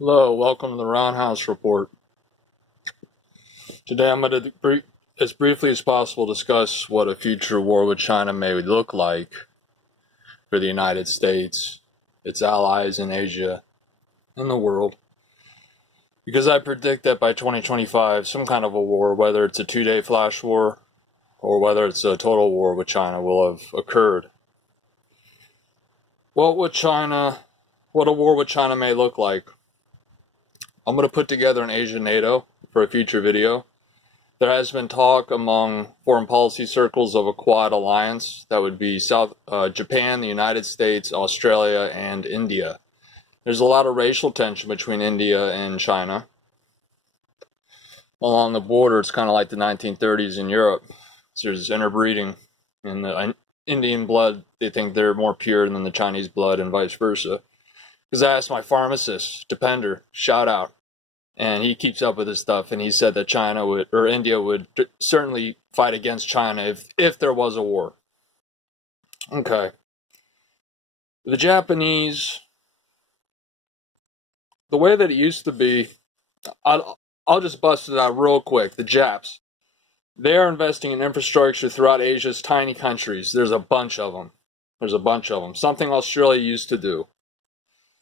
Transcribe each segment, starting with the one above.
Hello, welcome to the Roundhouse Report. Today I'm going to, as briefly as possible, discuss what a future war with China may look like for the United States, its allies in Asia, and the world. Because I predict that by 2025, some kind of a war, whether it's a 2-day flash war or whether it's a total war with China, will have occurred. What a war with China may look like. I'm going to put together an Asia NATO for a future video. There has been talk among foreign policy circles of a Quad alliance that would be Japan, the United States, Australia, and India. There's a lot of racial tension between India and China. Along the border, it's kind of like the 1930s in Europe. So there's interbreeding. In the Indian blood, they think they're more pure than the Chinese blood, and vice versa. Because I asked my pharmacist, Depender, shout out, and he keeps up with this stuff, and he said that India would certainly fight against China if there was a war. Okay. The Japanese, the way that it used to be, I'll just bust it out real quick. The Japs, they are investing in infrastructure throughout Asia's tiny countries. There's a bunch of them. Something Australia used to do.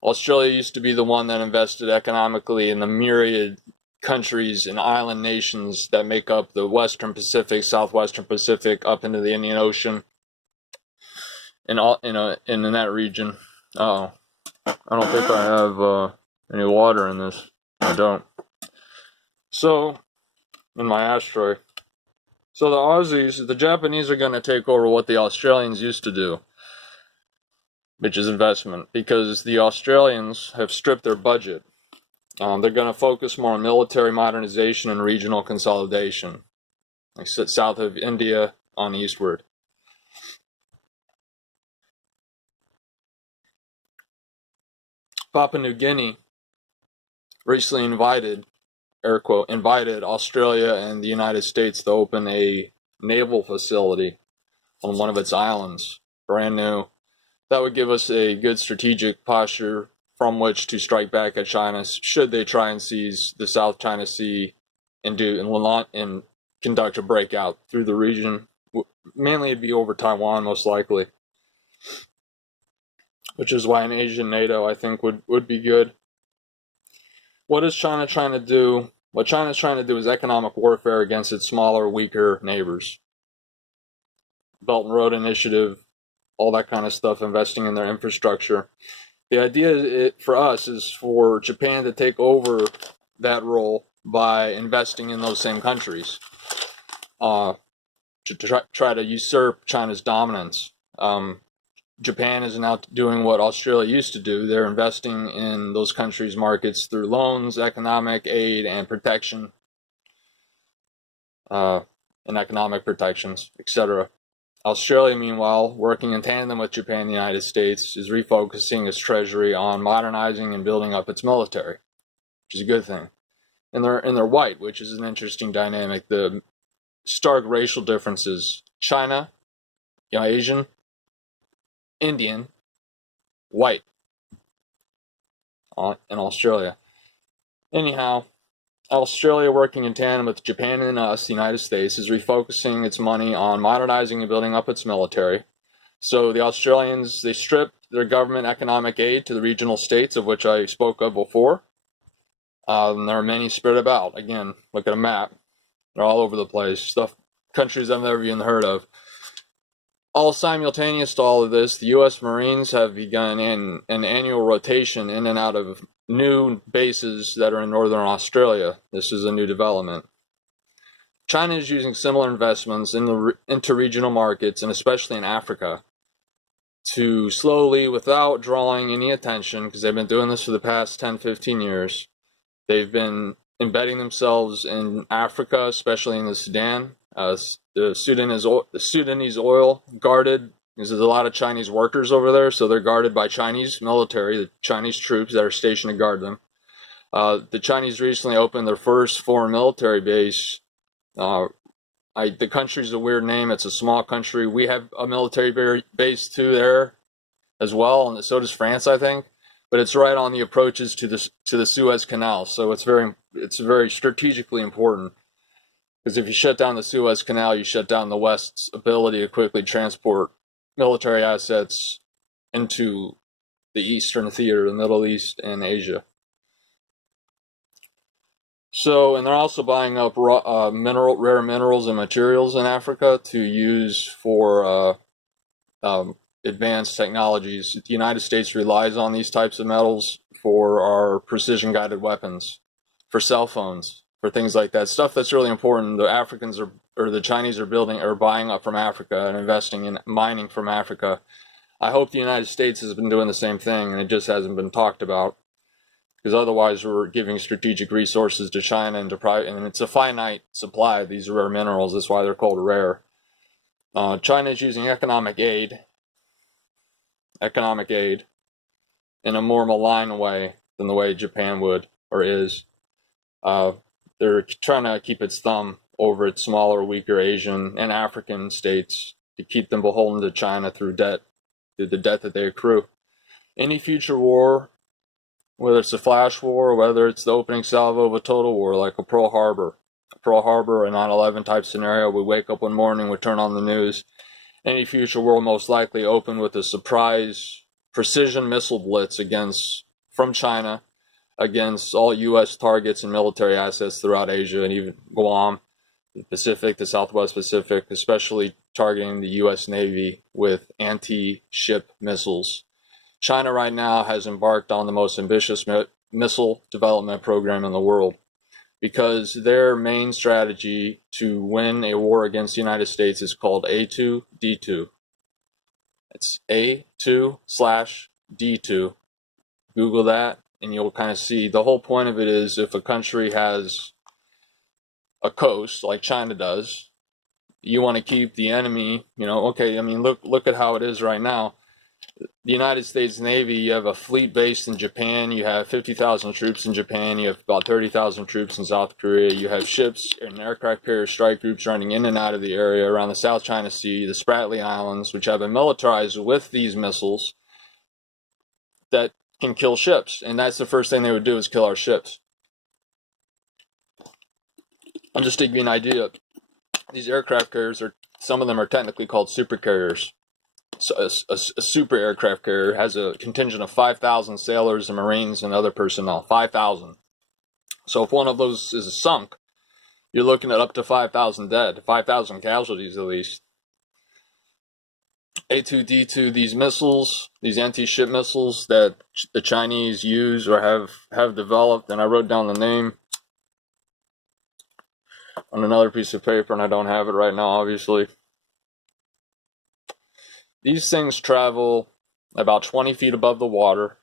Australia used to be the one that invested economically in the myriad countries and island nations that make up the Western Pacific, Southwestern Pacific, up into the Indian Ocean, in that region. Oh, I don't think I have any water in this. I don't. So, in my ashtray. So the Japanese are going to take over what the Australians used to do, which is investment, because the Australians have stripped their budget. They're going to focus more on military modernization and regional consolidation, like south of India on eastward. Papua New Guinea recently invited Australia and the United States to open a naval facility on one of its islands, brand new. That would give us a good strategic posture from which to strike back at China should they try and seize the South China Sea and conduct a breakout through the region. Mainly it'd be over Taiwan, most likely, which is why an Asian NATO, I think, would be good. What is China trying to do? What China's trying to do is economic warfare against its smaller, weaker neighbors. Belt and Road Initiative, all that kind of stuff, investing in their infrastructure. The idea for us is for Japan to take over that role by investing in those same countries, to try to usurp China's dominance. Japan is now doing what Australia used to do. They're investing in those countries' markets through loans, economic aid, and protection, and economic protections, etc. Australia, meanwhile, working in tandem with Japan and the United States, is refocusing its treasury on modernizing and building up its military, which is a good thing. And they're white, which is an interesting dynamic. The stark racial differences: China, Asian, Indian, white, in Australia. Anyhow, Australia, working in tandem with Japan and us, the United States, is refocusing its money on modernizing and building up its military. So the Australians, they stripped their government economic aid to the regional states, of which I spoke of before. There are many spread about. Again, look at a map. They're all over the place. Countries I've never even heard of. All simultaneous to all of this, the U.S. Marines have begun an annual rotation in and out of new bases that are in northern Australia. This is a new development. China is using similar investments in the interregional markets, and especially in Africa, to slowly, without drawing any attention, because they've been doing this for the past 10, 15 years, they've been embedding themselves in Africa, especially in the Sudan. The Sudanese oil guarded, because there's a lot of Chinese workers over there, so they're guarded by Chinese military, the Chinese troops that are stationed to guard them. The Chinese recently opened their first foreign military base. The country's a weird name. It's a small country. We have a military base too there as well, and so does France, I think. but it's right on the approaches to the Suez Canal. So it's very strategically important, because if you shut down the Suez Canal, you shut down the West's ability to quickly transport military assets into the Eastern theater, the Middle East and Asia. So, and they're also buying up rare minerals and materials in Africa to use for advanced technologies. The United States relies on these types of metals for our precision guided weapons, for cell phones, for things like that. Stuff that's really important. The Africans or the Chinese are buying up from Africa and investing in mining from Africa. I hope the United States has been doing the same thing, and it just hasn't been talked about, because otherwise we're giving strategic resources to China and it's a finite supply of these rare minerals. That's why they're called rare. China is using economic aid in a more malign way than the way Japan would or is. They're trying to keep its thumb over its smaller, weaker Asian and African states to keep them beholden to China through the debt that they accrue. Any future war, whether it's a flash war or whether it's the opening salvo of a total war, like a Pearl Harbor or a 9/11 type scenario, we wake up one morning, we turn on the news. Any future war will most likely open with a surprise precision missile blitz from China against all U.S. targets and military assets throughout Asia and even Guam, the Pacific, the Southwest Pacific, especially targeting the U.S. Navy with anti-ship missiles. China right now has embarked on the most ambitious missile development program in the world, because their main strategy to win a war against the United States is called A2D2. It's A2/D2. Google that and you'll kind of see the whole point of it is, if a country has a coast like China does, you want to keep the enemy, okay, I mean, look at how it is right now. The United States Navy, you have a fleet based in Japan, you have 50,000 troops in Japan, you have about 30,000 troops in South Korea, you have ships and aircraft carrier strike groups running in and out of the area around the South China Sea, the Spratly Islands, which have been militarized with these missiles that can kill ships. And that's the first thing they would do, is kill our ships. I'm just to give you an idea, these aircraft carriers, some of them are technically called super carriers. So a super aircraft carrier has a contingent of 5,000 sailors and Marines and other personnel. 5,000. So if one of those is sunk, you're looking at up to 5,000 dead, 5,000 casualties at least. A2D2, these missiles, these anti-ship missiles that the Chinese use or have developed, and I wrote down the name on another piece of paper, and I don't have it right now, obviously. These things travel about 20 feet above the water,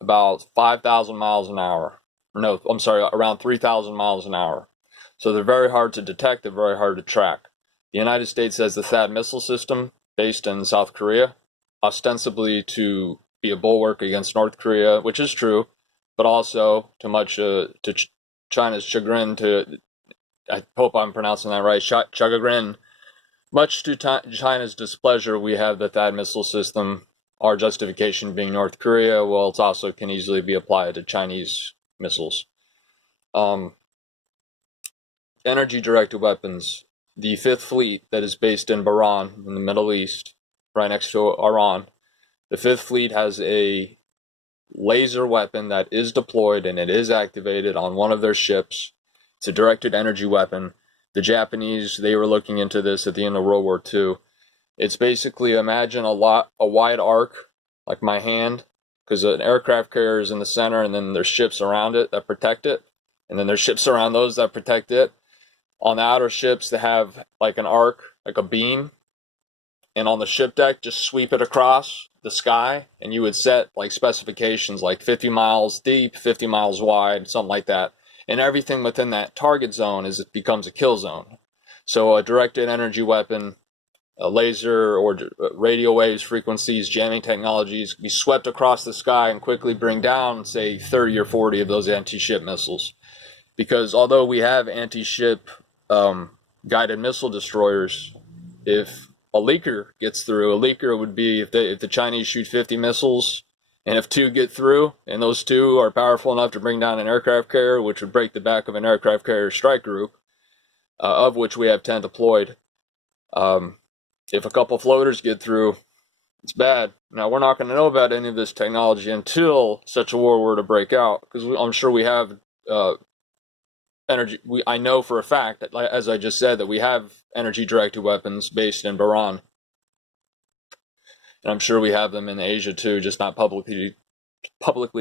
about 5,000 miles an hour. No, I'm sorry, around 3,000 miles an hour. So they're very hard to detect, they're very hard to track. The United States has the THAAD missile system based in South Korea, ostensibly to be a bulwark against North Korea, which is true, but also to China's chagrin, I hope I'm pronouncing that right, chagrin. Much to China's displeasure, we have the THAAD missile system, our justification being North Korea. Well, it also can easily be applied to Chinese missiles. Energy-directed weapons. The Fifth Fleet that is based in Bahrain in the Middle East, right next to Iran, the Fifth Fleet has a laser weapon that is deployed and it is activated on one of their ships. It's a directed energy weapon. The Japanese, they were looking into this at the end of World War II. It's basically, imagine a wide arc, like my hand, because an aircraft carrier is in the center, and then there's ships around it that protect it, and then there's ships around those that protect it. On the outer ships, they have like an arc, like a beam, and on the ship deck, just sweep it across the sky, and you would set like specifications like 50 miles deep, 50 miles wide, something like that. And everything within that target zone becomes a kill zone. So a directed energy weapon, a laser or radio waves, frequencies, jamming technologies can be swept across the sky and quickly bring down, say, 30 or 40 of those anti-ship missiles. Because although we have anti-ship guided missile destroyers, if a leaker gets through, a leaker would be if the Chinese shoot 50 missiles And if 2 get through, and those 2 are powerful enough to bring down an aircraft carrier, which would break the back of an aircraft carrier strike group, of which we have 10 deployed, if a couple floaters get through, it's bad. Now, we're not going to know about any of this technology until such a war were to break out, because I'm sure we have energy. I know for a fact that, as I just said, that we have energy-directed weapons based in Bahrain. And I'm sure we have them in Asia too, just not publicly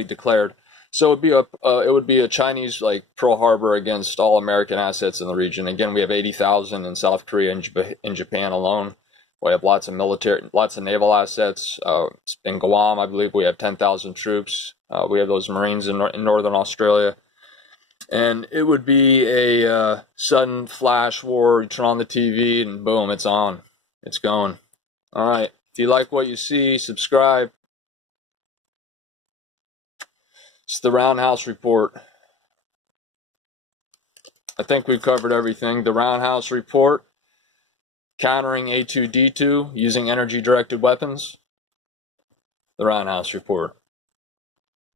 declared. So it would be a Chinese like Pearl Harbor against all American assets in the region. Again, we have 80,000 in South Korea and in Japan alone. We have lots of naval assets. In Guam, I believe we have 10,000 troops. We have those Marines in northern Australia. And it would be a sudden flash war. You turn on the TV and boom, it's on. It's going. All right. If you like what you see, subscribe. It's the Roundhouse Report. I think we've covered everything. The Roundhouse Report, countering A2D2 using energy-directed weapons. The Roundhouse Report.